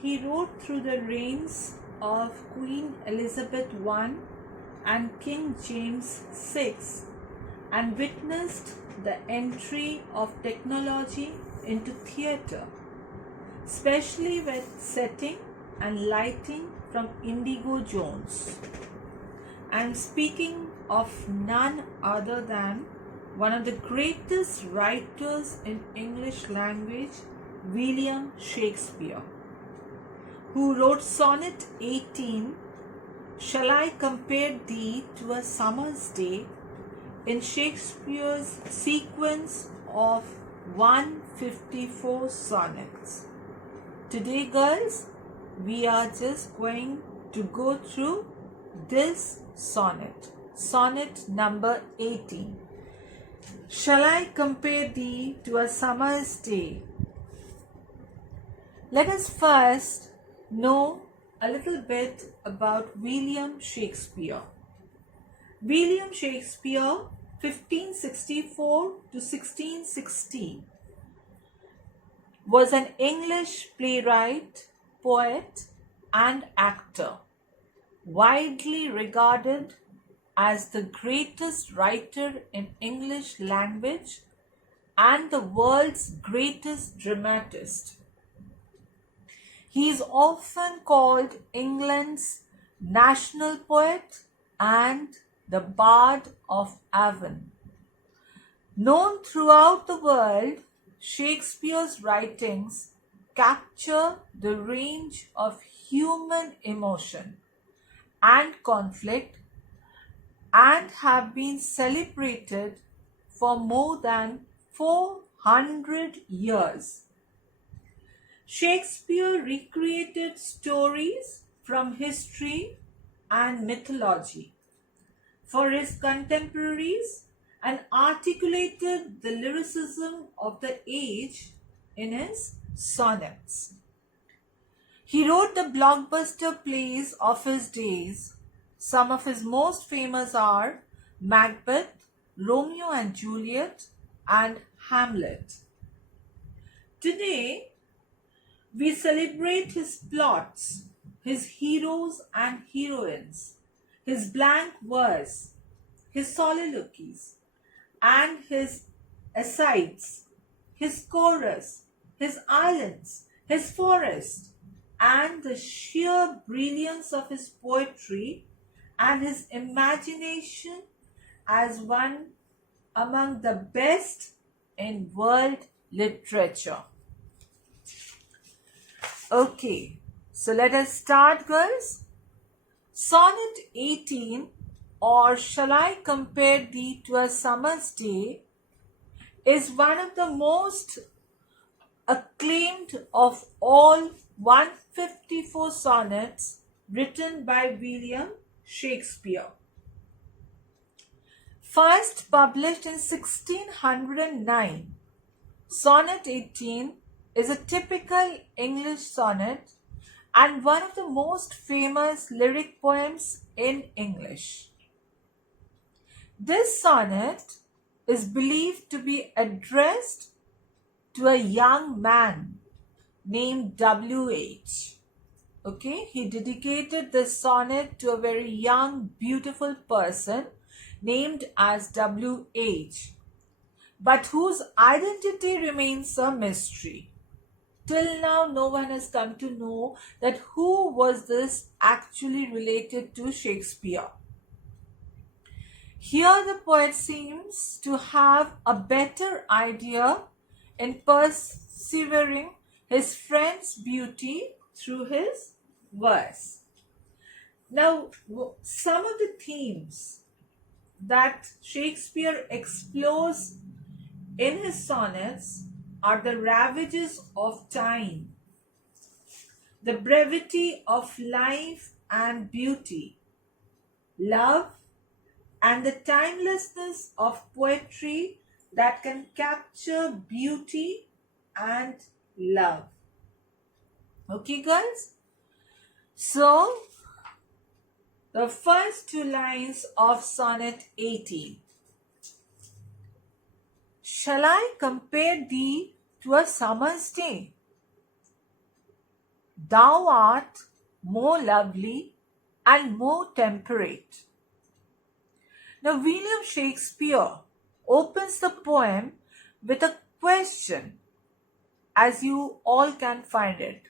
He wrote through the reigns of Queen Elizabeth I and King James VI and witnessed the entry of technology into theatre, especially with setting and lighting from Indigo Jones. And speaking of none other than one of the greatest writers in English language, William Shakespeare, who wrote Sonnet 18, "Shall I compare thee to a summer's day," in Shakespeare's sequence of 154 sonnets. Today, girls, we are just going to go through this sonnet, sonnet number 18. Shall I compare thee to a summer's day? Let us first know a little bit about William Shakespeare. William Shakespeare, 1564 to 1616, was an English playwright, poet, and actor, widely regarded as the greatest writer in English language and the world's greatest dramatist. He is often called England's national poet and the Bard of Avon. Known throughout the world, Shakespeare's writings capture the range of human emotion and conflict and have been celebrated for more than 400 years. Shakespeare recreated stories from history and mythology for his contemporaries and articulated the lyricism of the age in his sonnets. He wrote the blockbuster plays of his days. Some of his most famous are Macbeth, Romeo and Juliet, and Hamlet. Today, we celebrate his plots, his heroes and heroines, his blank verse, his soliloquies, and his asides, his chorus, his islands, his forest, and the sheer brilliance of his poetry and his imagination as one among the best in world literature. Okay, so let us start, girls. Sonnet 18, or Shall I Compare Thee to a Summer's Day, is one of the most acclaimed of all 154 sonnets written by William Shakespeare. First published in 1609, Sonnet 18 is a typical English sonnet and one of the most famous lyric poems in English. This sonnet is believed to be addressed to a young man named W.H. Okay, he dedicated this sonnet to a very young, beautiful person named as W.H., but whose identity remains a mystery. Till now, no one has come to know that who was this actually related to Shakespeare. Here the poet seems to have a better idea in persevering his friend's beauty through his verse. Now, some of the themes that Shakespeare explores in his sonnets are the ravages of time, the brevity of life and beauty, love, and the timelessness of poetry that can capture beauty and love. Okay, girls? So, the first two lines of Sonnet 18. Shall I compare thee to a summer's day? thou art more lovely and more temperate. Now, William Shakespeare opens the poem with a question, as you all can find it.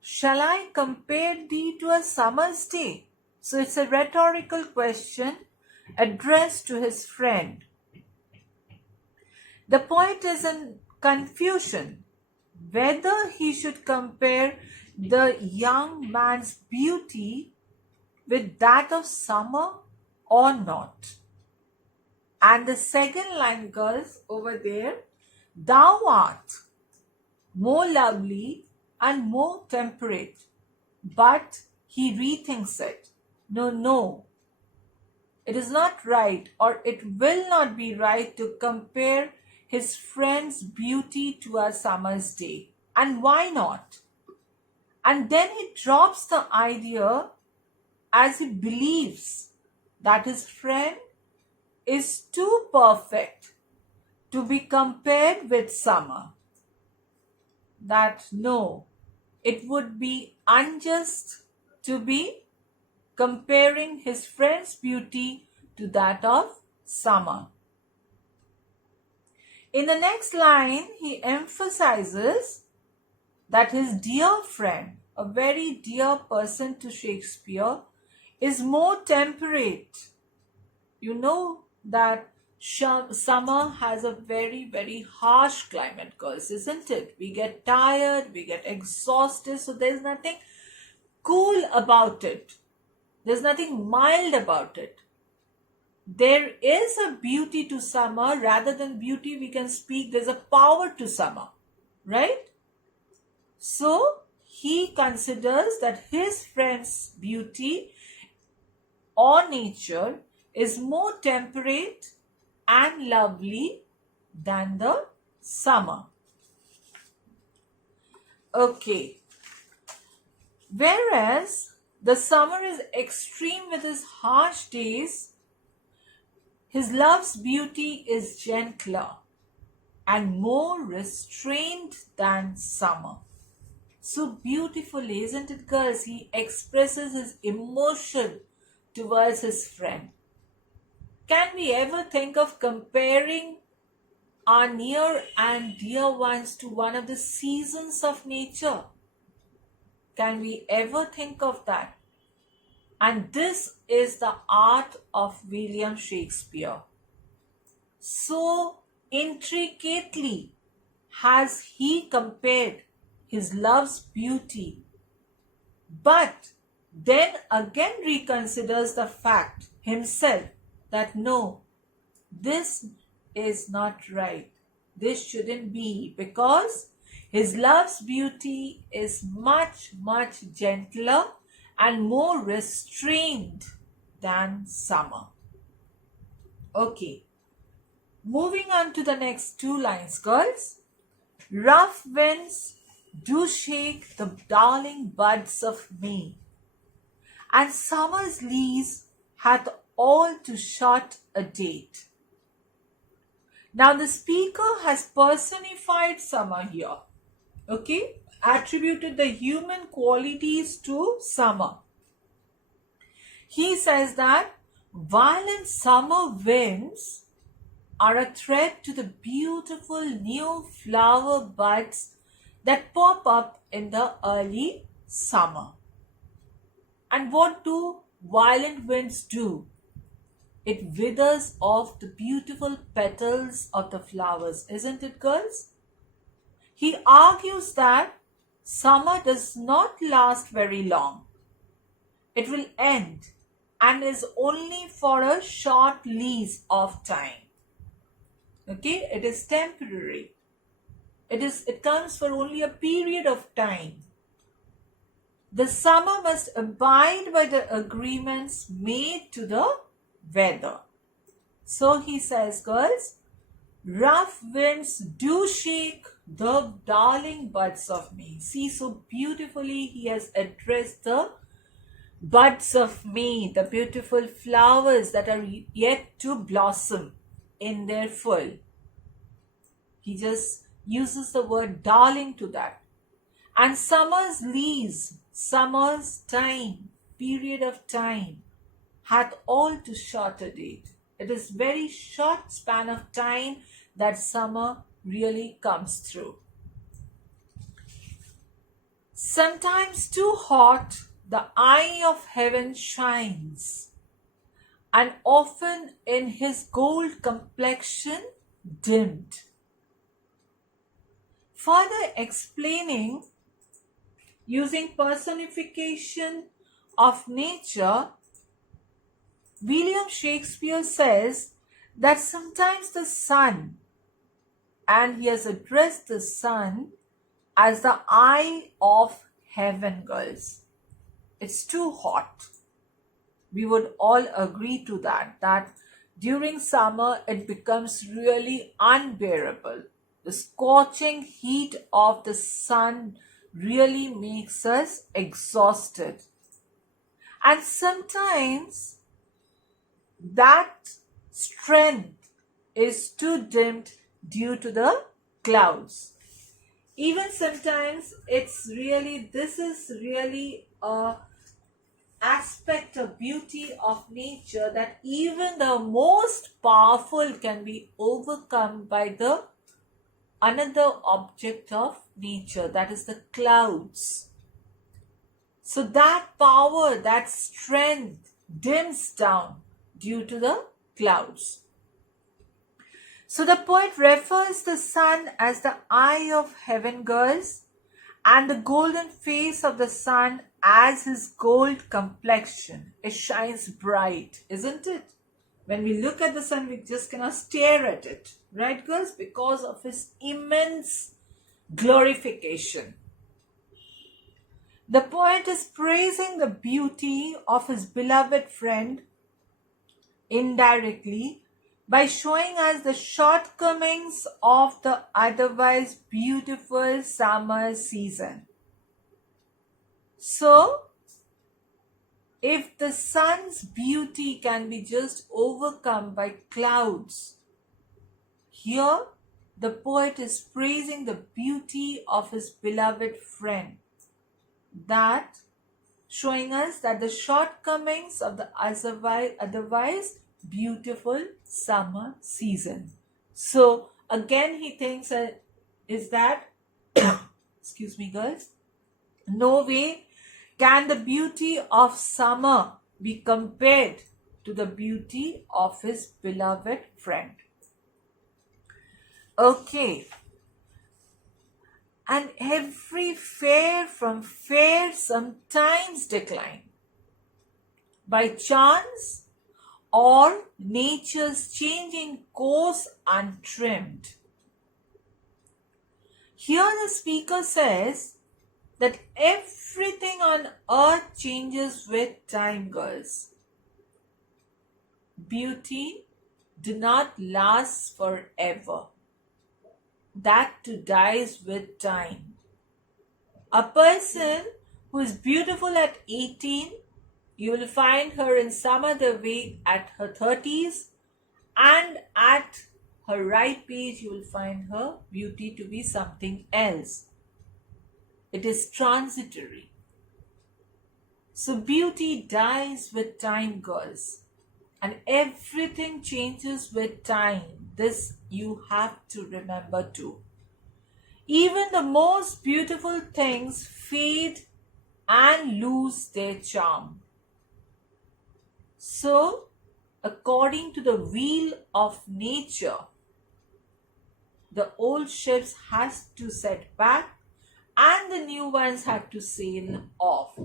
Shall I compare thee to a summer's day? So it's a rhetorical question addressed to his friend. The poet is in confusion whether he should compare the young man's beauty with that of summer or not. And the second line goes over there, thou art more lovely and more temperate. But he rethinks it. No, it is not right, or it will not be right to compare his friend's beauty to a summer's day. And why not? And then he drops the idea as he believes that his friend is too perfect to be compared with summer. That no, it would be unjust to be comparing his friend's beauty to that of summer. In the next line, he emphasizes that his dear friend, a very dear person to Shakespeare, is more temperate. You know that summer has a very, very harsh climate, girls, isn't it? We get tired, we get exhausted, so there's nothing cool about it. There's nothing mild about it. There is a beauty to summer. Rather than beauty, we can speak, there's a power to summer, right? So he considers that his friend's beauty or nature is more temperate and lovely than the summer. Okay. Whereas the summer is extreme with his harsh days, his love's beauty is gentler and more restrained than summer. So beautifully, isn't it, girls? He expresses his emotion towards his friend. Can we ever think of comparing our near and dear ones to one of the seasons of nature? Can we ever think of that? And this is the art of William Shakespeare. So intricately has he compared his love's beauty, but then again reconsiders the fact himself that no, this is not right. This shouldn't be, because his love's beauty is much, much gentler and more restrained than summer. Okay. Moving on to the next two lines, girls. Rough winds do shake the darling buds of May, and summer's lease hath all to shut a date. Now the speaker has personified summer here. Okay, attributed the human qualities to summer. He says that violent summer winds are a threat to the beautiful new flower buds that pop up in the early summer. And what do violent winds do? It withers off the beautiful petals of the flowers, isn't it, girls? He argues that summer does not last very long. It will end and is only for a short lease of time. Okay, it is temporary. It comes for only a period of time. The summer must abide by the agreements made to the weather. So he says, girls, rough winds do shake the darling buds of May. See, so beautifully he has addressed the buds of May, the beautiful flowers that are yet to blossom in their full. He just uses the word darling to that. And summer's leaves summer's time, period of time, hath all too short a date. It is very short span of time that summer really comes through. Sometimes too hot, the eye of heaven shines, and often in his gold complexion dimmed. Further explaining, using personification of nature, William Shakespeare says that sometimes the sun, and he has addressed the sun as the eye of heaven, girls. It's too hot. We would all agree to that during summer it becomes really unbearable. The scorching heat of the sun really makes us exhausted. And sometimes that strength is too dimmed due to the clouds. Even sometimes this is really a aspect of beauty of nature, that even the most powerful can be overcome by the another object of nature, that is the clouds. So that power, that strength dims down due to the clouds. So the poet refers the sun as the eye of heaven, girls, and the golden face of the sun as his gold complexion. It shines bright, isn't it? When we look at the sun, we just cannot stare at it, right, girls? Because of his immense glorification. The poet is praising the beauty of his beloved friend indirectly by showing us the shortcomings of the otherwise beautiful summer season. So, if the sun's beauty can be just overcome by clouds, here the poet is praising the beauty of his beloved friend, that showing us that the shortcomings of the otherwise beautiful summer season. So again he thinks is that excuse me, girls, no way can the beauty of summer be compared to the beauty of his beloved friend. Okay. And every fair from fair sometimes decline by chance or nature's changing course untrimmed. Here the speaker says that everything on earth changes with time, girls. Beauty do not last forever. That too dies with time. A person who is beautiful at 18, you will find her in some other way at her 30s, and at her ripe age you will find her beauty to be something else. It is transitory. So beauty dies with time, girls, and everything changes with time. This you have to remember too. Even the most beautiful things fade and lose their charm. So, according to the wheel of nature, the old ships has to set back and the new ones had to sail off.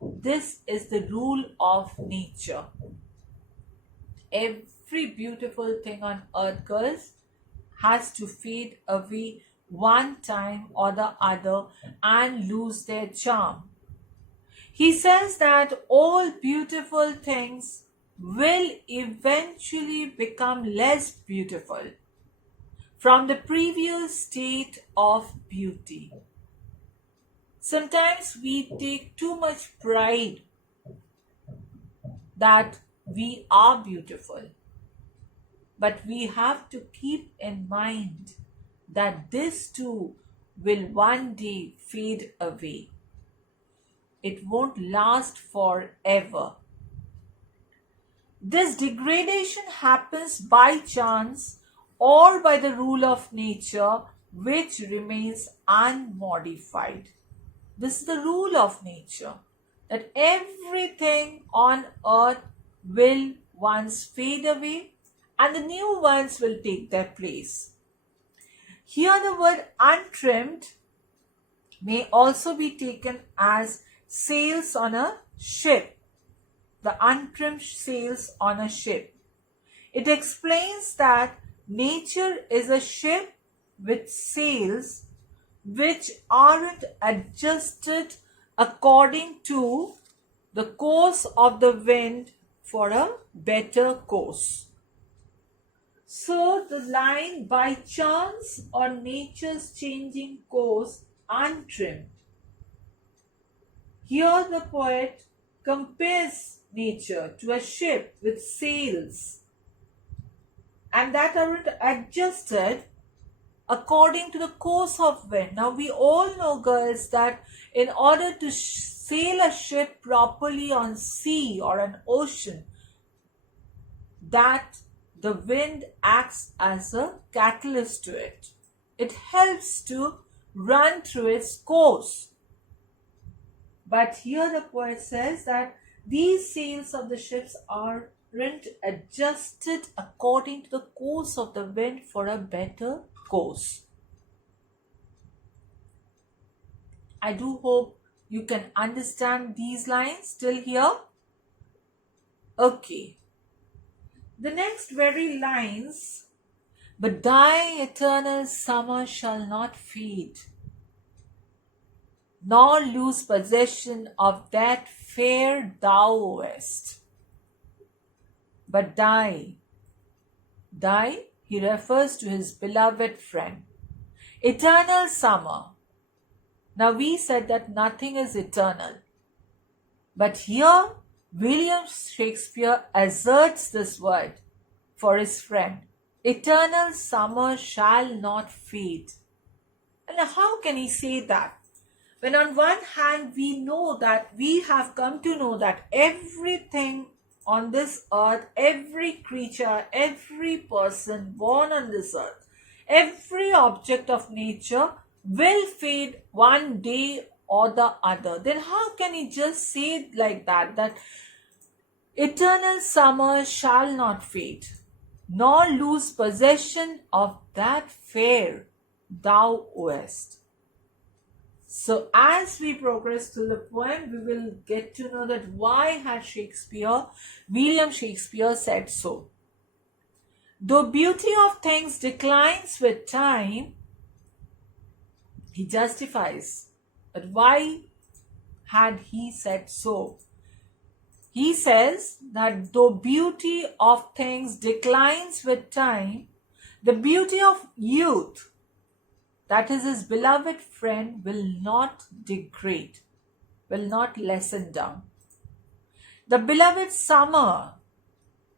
This is the rule of nature. Every beautiful thing on earth, girls, has to fade away one time or the other and lose their charm. He says that all beautiful things will eventually become less beautiful from the previous state of beauty. Sometimes we take too much pride that we are beautiful. But we have to keep in mind that this too will one day fade away. it won't last forever. This degradation happens by chance or by the rule of nature, which remains unmodified. This is the rule of nature, that everything on earth will once fade away and the new ones will take their place. Here the word untrimmed may also be taken as sails on a ship. The untrimmed sails on a ship. It explains that nature is a ship with sails which aren't adjusted according to the course of the wind for a better course. So the line by chance or nature's changing course untrimmed. Here the poet compares nature to a ship with sails and that aren't adjusted according to the course of wind. Now we all know, girls, that in order to sail a ship properly on sea or an ocean, that the wind acts as a catalyst to it. It helps to run through its course. But here the poet says that these sails of the ships aren't adjusted according to the course of the wind for a better course. I do hope you can understand these lines till here. Okay. The next very lines, but thy eternal summer shall not fade, nor lose possession of that fair thou owest. But thy, he refers to his beloved friend. Eternal summer. Now we said that nothing is eternal. But here, William Shakespeare asserts this word for his friend. Eternal summer shall not fade. And how can he say that? When on one hand we know that we have come to know that everything on this earth, every creature, every person born on this earth, every object of nature will fade one day or the other. Then how can he just say it like that? That eternal summer shall not fade, nor lose possession of that fair thou owest. So as we progress through the poem, we will get to know that why had William Shakespeare said so. Though beauty of things declines with time, he justifies. But why had he said so? He says that though beauty of things declines with time, the beauty of youth, that is his beloved friend, will not degrade, will not lessen down. The beloved summer,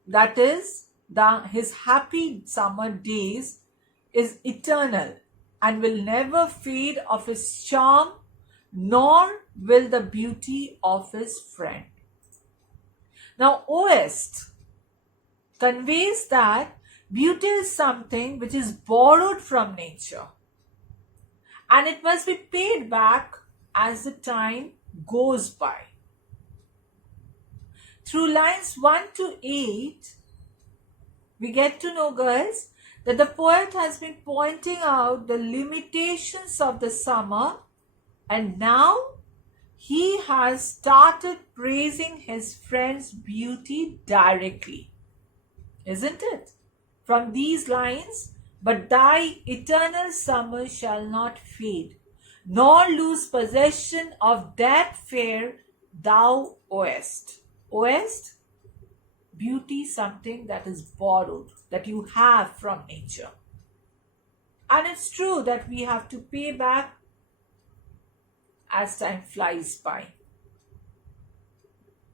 that is his happy summer days, is eternal and will never fade of his charm, nor will the beauty of his friend. Now, owest conveys that beauty is something which is borrowed from nature, and it must be paid back as the time goes by. Through lines 1 to 8, we get to know, girls, that the poet has been pointing out the limitations of the summer, and now he has started praising his friend's beauty directly. Isn't it? From these lines, but thy eternal summer shall not fade, nor lose possession of that fair thou owest. Owest? Beauty, something that is borrowed, that you have from nature. And it's true that we have to pay back as time flies by.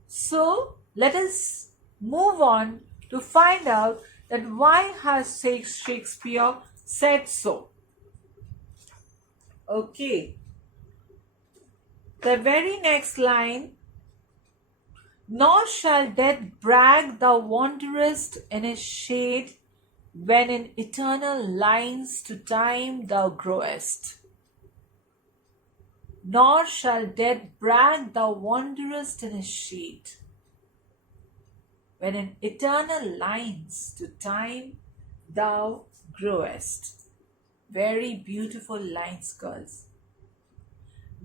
So let us move on to find out that why has Shakespeare said so. Okay. the very next line, nor shall death brag thou wanderest in his shade, when in eternal lines to time thou growest. Nor shall death brag thou wanderest in his shade, when in eternal lines to time thou growest. Very beautiful lines, girls.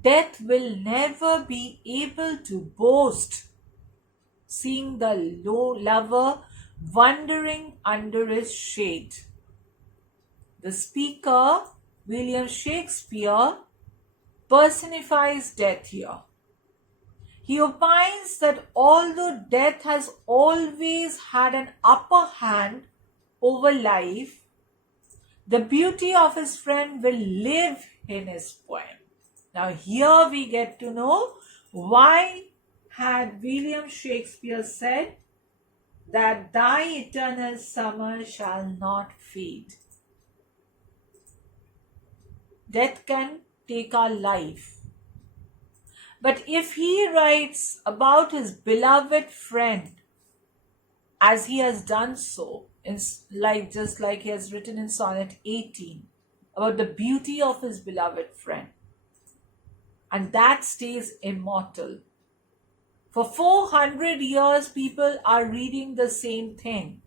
Death will never be able to boast seeing the low lover wandering under his shade. The speaker, William Shakespeare, personifies death here. He opines that although death has always had an upper hand over life, the beauty of his friend will live in his poem. Now here we get to know why had William Shakespeare said that thy eternal summer shall not fade. Death can take our life. But if he writes about his beloved friend, as he has done so, just like he has written in Sonnet 18, about the beauty of his beloved friend, and that stays immortal. For 400 years, people are reading the same thing.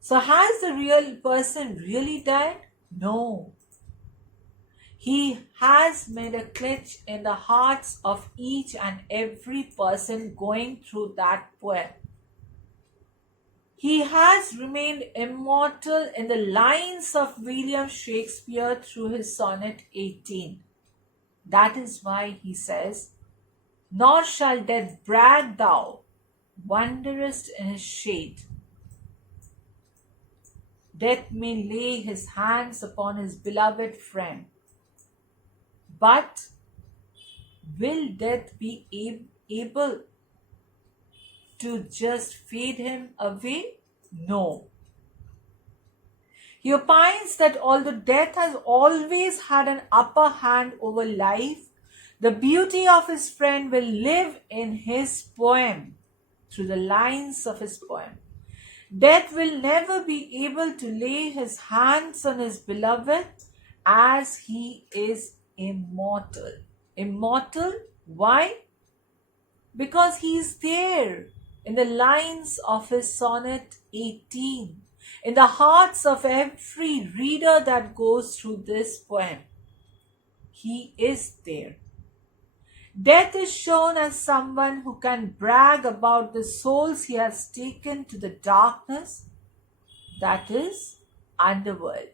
So has the real person really died? No. He has made a clitch in the hearts of each and every person going through that poem. He has remained immortal in the lines of William Shakespeare through his Sonnet 18. That is why he says, nor shall death brag thou wanderest in his shade. Death may lay his hands upon his beloved friend, but will death be able to just fade him away? No. He opines that although death has always had an upper hand over life, the beauty of his friend will live in his poem, through the lines of his poem. Death will never be able to lay his hands on his beloved, as he is immortal. Immortal, why? Because he is there in the lines of his Sonnet 18, in the hearts of every reader that goes through this poem. He is there. Death is shown as someone who can brag about the souls he has taken to the darkness, that is, underworld.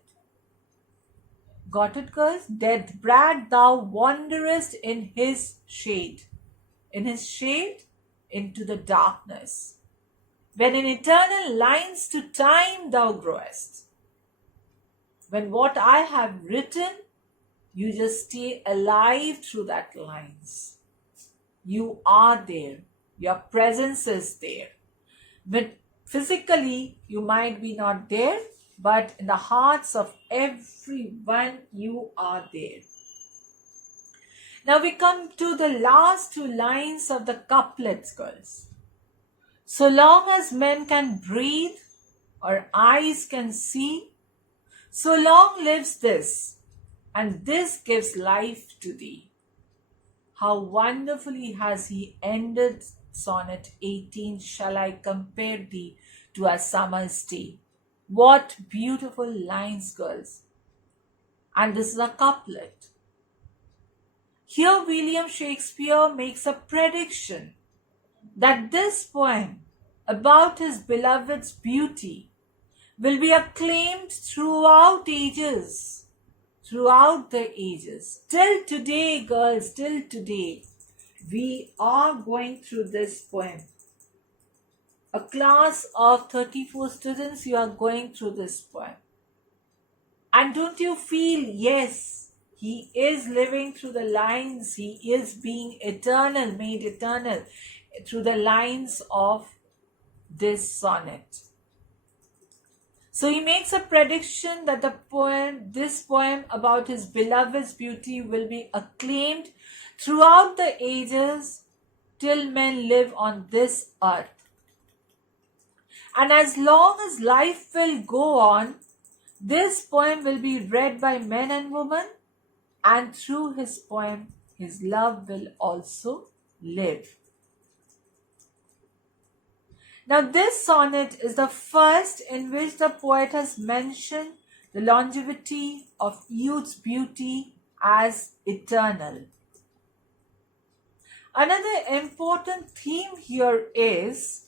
Got it, girls? Death brag thou wanderest in his shade. In his shade, into the darkness. When in eternal lines to time thou growest. When what I have written, you just stay alive through that lines. You are there. Your presence is there. But physically, you might be not there, but in the hearts of everyone, you are there. Now we come to the last two lines of the couplets, girls. So long as men can breathe or eyes can see, so long lives this, and this gives life to thee. How wonderfully has he ended Sonnet 18, shall I compare thee to a summer's day. What beautiful lines, girls. And this is a couplet. Here William Shakespeare makes a prediction that this poem about his beloved's beauty will be acclaimed throughout ages. Throughout the ages. Till today, girls, till today, we are going through this poem. A class of 34 students, you are going through this poem. And don't you feel, yes, he is living through the lines, he is being eternal, made eternal through the lines of this sonnet. So he makes a prediction that this poem about his beloved's beauty will be acclaimed throughout the ages till men live on this earth. And as long as life will go on, this poem will be read by men and women, and through his poem, his love will also live. Now, this sonnet is the first in which the poet has mentioned the longevity of youth's beauty as eternal. Another important theme here is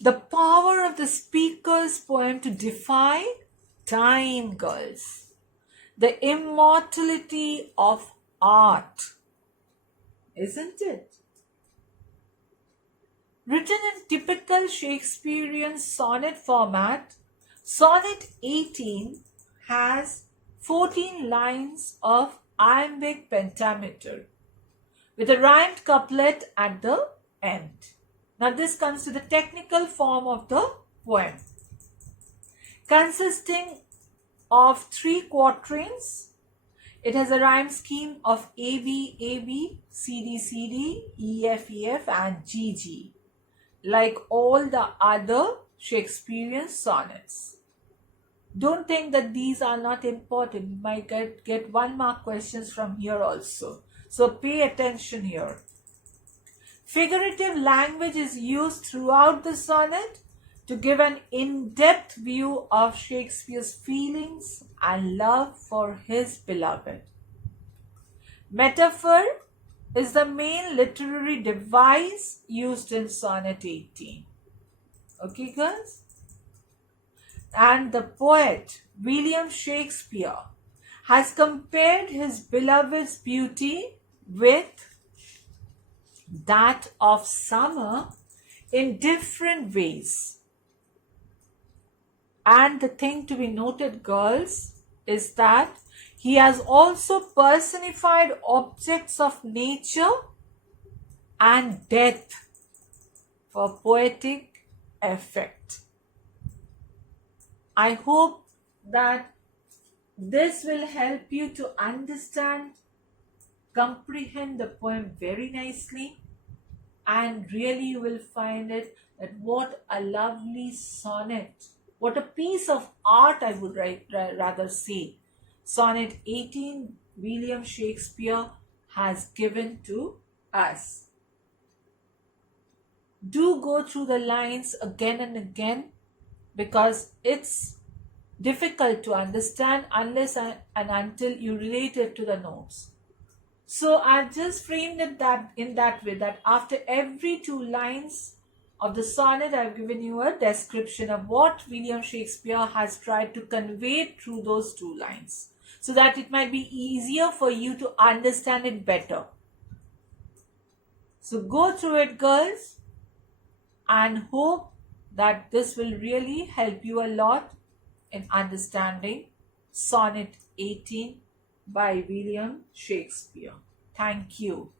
the power of the speaker's poem to defy time, girls. The immortality of art, isn't it? Written in typical Shakespearean sonnet format, Sonnet 18 has 14 lines of iambic pentameter with a rhymed couplet at the end. Now this comes to the technical form of the poem, consisting of 3 quatrains. It has a rhyme scheme of AB, AB, CD, CD, EF, EF and GG, like all the other Shakespearean sonnets. Don't think that these are not important. You might get 1 mark questions from here also. So pay attention here. Figurative language is used throughout the sonnet to give an in-depth view of Shakespeare's feelings and love for his beloved. Metaphor is the main literary device used in Sonnet 18. Okay, girls? And the poet William Shakespeare has compared his beloved's beauty with that of summer in different ways. And the thing to be noted, girls, is that he has also personified objects of nature and death for poetic effect. I hope that this will help you to understand, comprehend the poem very nicely, and really you will find it that what a lovely sonnet, what a piece of art, I would rather say, Sonnet 18 William Shakespeare has given to us. Do go through the lines again and again, because it's difficult to understand unless and until you relate it to the notes. So I've just framed it in that way, that after every 2 lines of the sonnet, I've given you a description of what William Shakespeare has tried to convey through those 2 lines, so that it might be easier for you to understand it better. So go through it, girls, and hope that this will really help you a lot in understanding Sonnet 18 by William Shakespeare. Thank you.